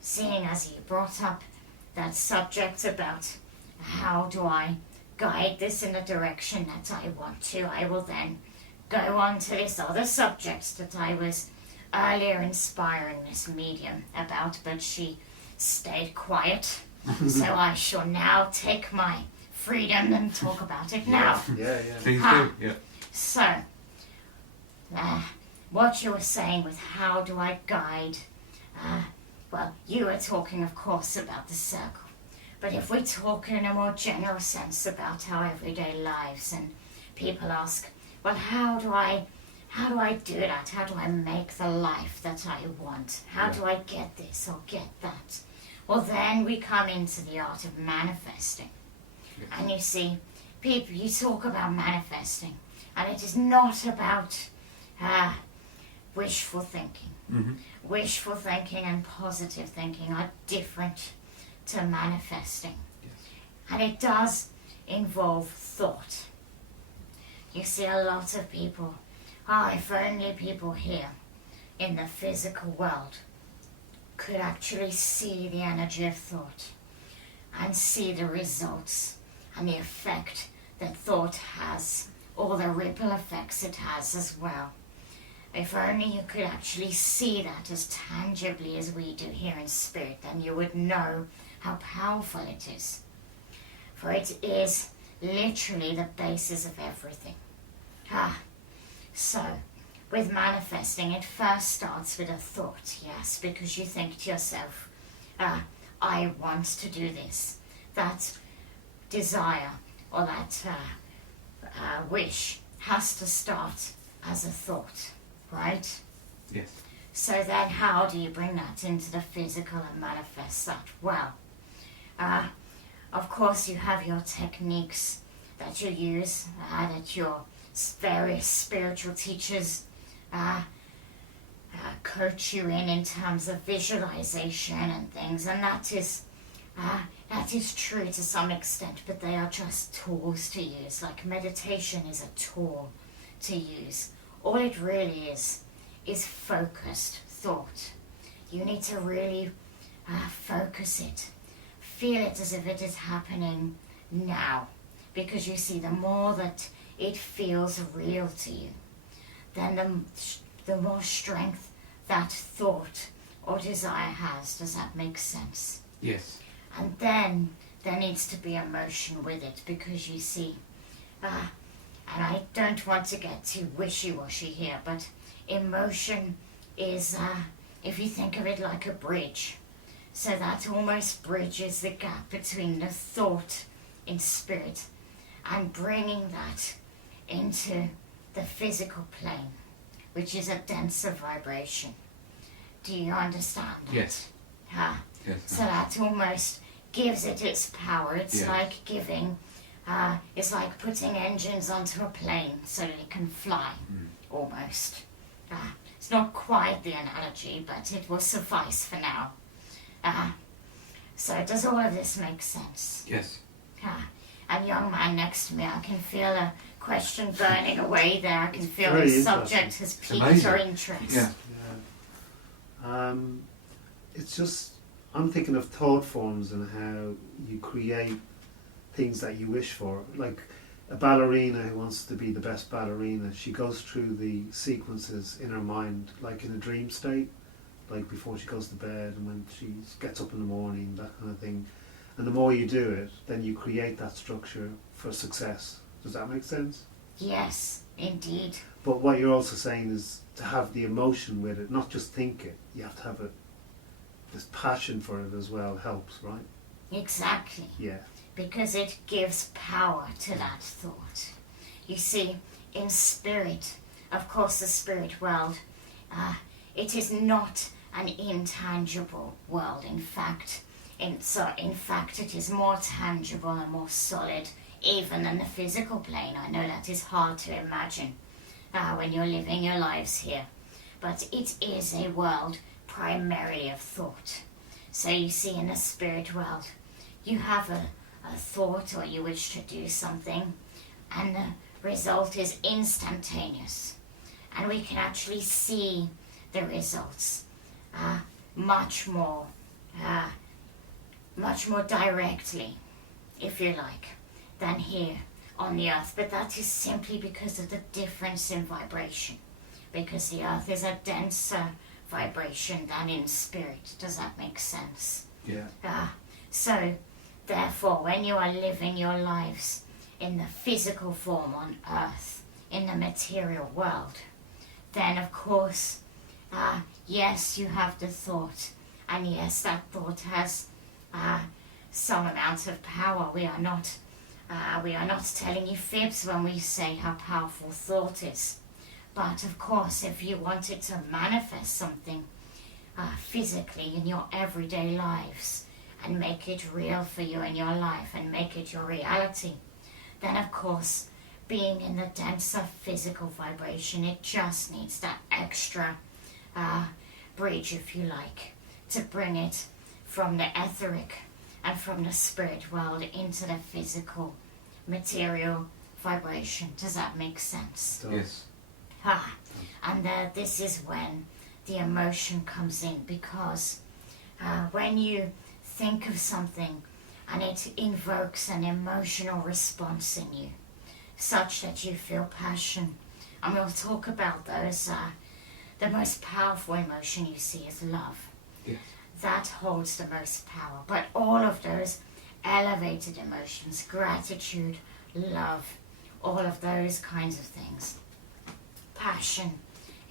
seeing as you brought up that subject about how do I guide this in the direction that I want to, I will then go on to this other subject that I was earlier inspiring this medium about, but she stayed quiet. So I shall now take my freedom and talk about it now. Yeah. Please do. Yeah. So, what you were saying with how do I guide, well, you were talking, of course, about the circle. But if we talk in a more general sense about our everyday lives, and people ask, well, how do I do that? How do I make the life that I want? How do I get this or get that? Well, then we come into the art of manifesting. Yes. And you see, people, you talk about manifesting, and it is not about wishful thinking. Mm-hmm. Wishful thinking and positive thinking are different to manifesting. Yes. And it does involve thought. You see a lot of people, if only people here in the physical world could actually see the energy of thought and see the results and the effect that thought has, or the ripple effects it has as well. If only you could actually see that as tangibly as we do here in spirit, then you would know how powerful it is. For it is literally the basis of everything. So, with manifesting, it first starts with a thought, yes, because you think to yourself, I want to do this. That desire or that wish has to start as a thought, right? Yes. So then how do you bring that into the physical and manifest that? Well, of course you have your techniques that you use, that your various spiritual teachers coach you in terms of visualization and things, and that is true to some extent, but they are just tools to use. Like meditation is a tool to use. All it really is focused thought. You need to really focus it. Feel it as if it is happening now. Because you see, the more that it feels real to you, then the more strength that thought or desire has. Does that make sense? Yes. And then there needs to be emotion with it, because you see, and I don't want to get too wishy-washy here, but emotion is, if you think of it like a bridge, so that almost bridges the gap between the thought in spirit and bringing that into the physical plane, which is a denser vibration. Do you understand that? Yes. Yes. So that almost gives it its power. It's like giving, it's like putting engines onto a plane so that it can fly, almost. It's not quite the analogy, but it will suffice for now. So does all of this make sense? Yes. And young man next to me, I can feel a question burning away there. I can feel very the subject has piqued your interest. Yeah. It's just, I'm thinking of thought forms and how you create things that you wish for. Like a ballerina who wants to be the best ballerina, she goes through the sequences in her mind, like in a dream state, like before she goes to bed and when she gets up in the morning, that kind of thing. And the more you do it, then you create that structure for success. Does that make sense? Yes, indeed. But what you're also saying is to have the emotion with it, not just think it. You have to have this passion for it as well helps, right? Exactly. Yeah. Because it gives power to that thought. You see, in spirit, of course the spirit world, it is not an intangible world. In fact, it is more tangible and more solid even than the physical plane. I know that is hard to imagine when you're living your lives here. But it is a world primarily of thought. So you see, in the spirit world, you have a thought or you wish to do something, and the result is instantaneous. And we can actually see the results. much more directly, if you like, than here on the earth. But that is simply because of the difference in vibration, because the earth is a denser vibration than in spirit. Does that make sense? Yeah. So therefore, when you are living your lives in the physical form on earth, in the material world, then of course, yes, you have the thought, and yes, that thought has some amount of power. We are not telling you fibs when we say how powerful thought is. But of course, if you wanted to manifest something physically in your everyday lives and make it real for you in your life and make it your reality, then of course, being in the denser physical vibration, it just needs that extra bridge, if you like, to bring it from the etheric and from the spirit world into the physical material vibration. Does that make sense? Yes. And this is when the emotion comes in, because when you think of something and it invokes an emotional response in you, such that you feel passion, and we'll talk about those, the most powerful emotion you see is love. Yes. That holds the most power. But all of those elevated emotions, gratitude, love, all of those kinds of things, passion,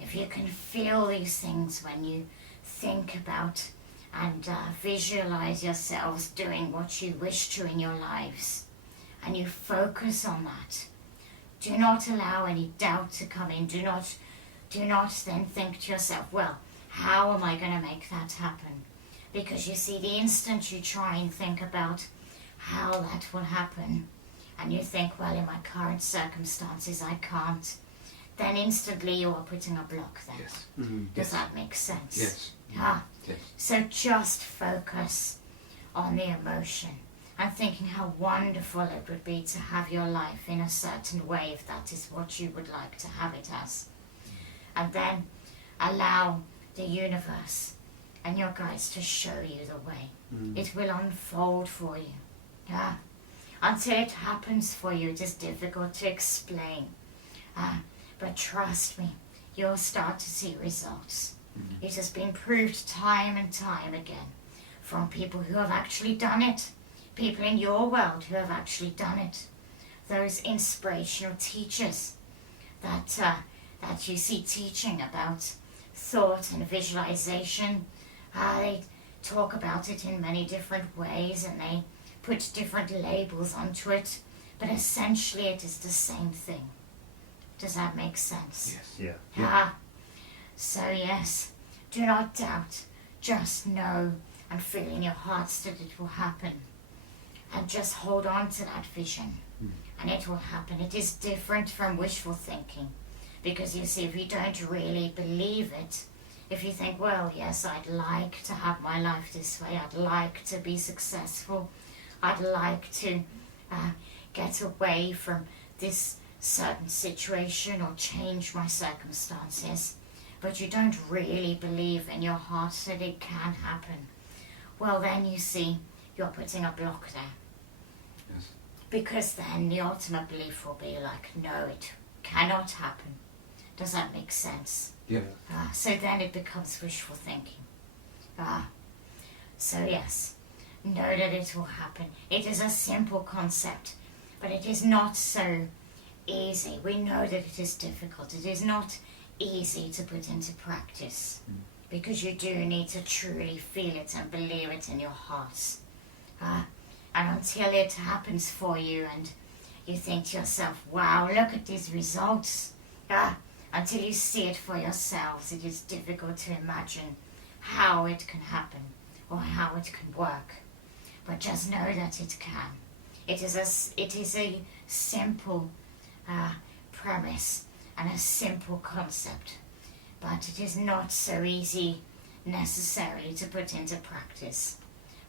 if you can feel these things when you think about and visualize yourselves doing what you wish to in your lives, and you focus on that, do not allow any doubt to come in. Do not then think to yourself, well, how am I going to make that happen? Because you see, the instant you try and think about how that will happen, and you think, well, in my current circumstances I can't, then instantly you are putting a block there. Yes. Mm-hmm. Does that make sense? Yes. Yes. So just focus on the emotion and thinking how wonderful it would be to have your life in a certain way, if that is what you would like to have it as. And then allow the universe and your guides to show you the way. It will unfold for you. Until it happens for you, it is difficult to explain. But trust me, you'll start to see results. It has been proved time and time again from people who have actually done it. People in your world who have actually done it. Those inspirational teachers that you see teaching about thought and visualization, they talk about it in many different ways and they put different labels onto it, but essentially it is the same thing. Does that make sense? Yes. Yeah. So yes, do not doubt, just know and feel in your hearts that it will happen. And just hold on to that vision, and it will happen. It is different from wishful thinking, because you see, if you don't really believe it, if you think, well, yes, I'd like to have my life this way, I'd like to be successful, I'd like to get away from this certain situation or change my circumstances, but you don't really believe in your heart that it can happen, well, then you see, you're putting a block there. Yes. Because then the ultimate belief will be like, no, it cannot happen. Does that make sense? Yeah. So then it becomes wishful thinking. So yes, know that it will happen. It is a simple concept, but it is not so easy. We know that it is difficult. It is not easy to put into practice, because you do need to truly feel it and believe it in your hearts. And until it happens for you and you think to yourself, wow, look at these results, until you see it for yourselves, it is difficult to imagine how it can happen or how it can work. But just know that it can. It is a simple premise and a simple concept, but it is not so easy necessarily to put into practice.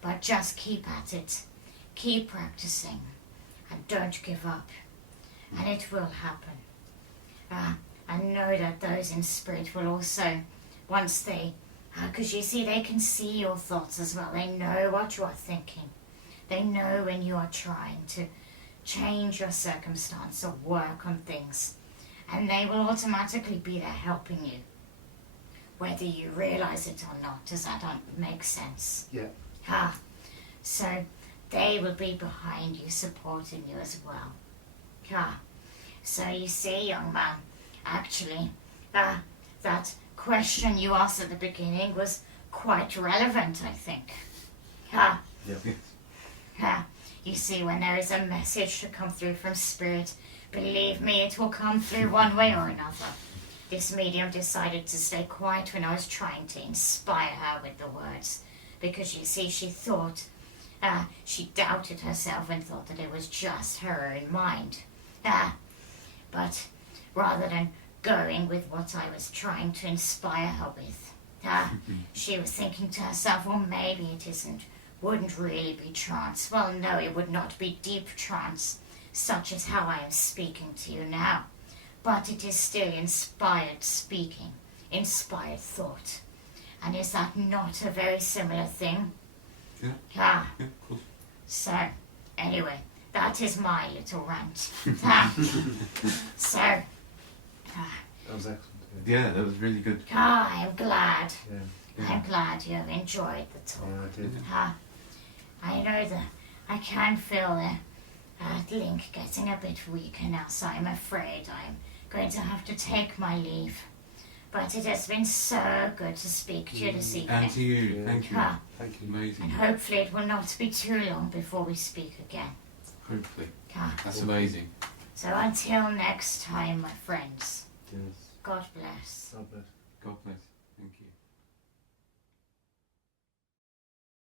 But just keep at it, keep practicing, and don't give up, and it will happen. And know that those in spirit will also, once they Because you see, they can see your thoughts as well. They know what you are thinking. They know when you are trying to change your circumstance or work on things. And they will automatically be there helping you, whether you realize it or not. Does that make sense? Yeah. So they will be behind you, supporting you as well. So you see, young man, actually, that question you asked at the beginning was quite relevant, I think. Yeah. You see, when there is a message to come through from Spirit, believe me, it will come through one way or another. This medium decided to stay quiet when I was trying to inspire her with the words, because you see, she thought, she doubted herself and thought that it was just her own mind. But rather than going with what I was trying to inspire her with, she was thinking to herself, well, maybe it wouldn't really be trance. Well, no, it would not be deep trance, such as how I am speaking to you now. But it is still inspired speaking, inspired thought. And is that not a very similar thing? Yeah. Yeah. Yeah, of course. So, anyway, that is my little rant. So, That was excellent. Yeah, that was really good. I'm glad. Yeah. I'm glad you have enjoyed the talk. Yeah, I did. I know that I can feel the link getting a bit weaker now, so I'm afraid I'm going to have to take my leave. But it has been so good to speak to you this evening. And to you, Yeah. thank you. Thank you. Amazing. And hopefully it will not be too long before we speak again. Hopefully. Ah, That's amazing. So until next time, my friends, Yes. God bless. God bless. God bless.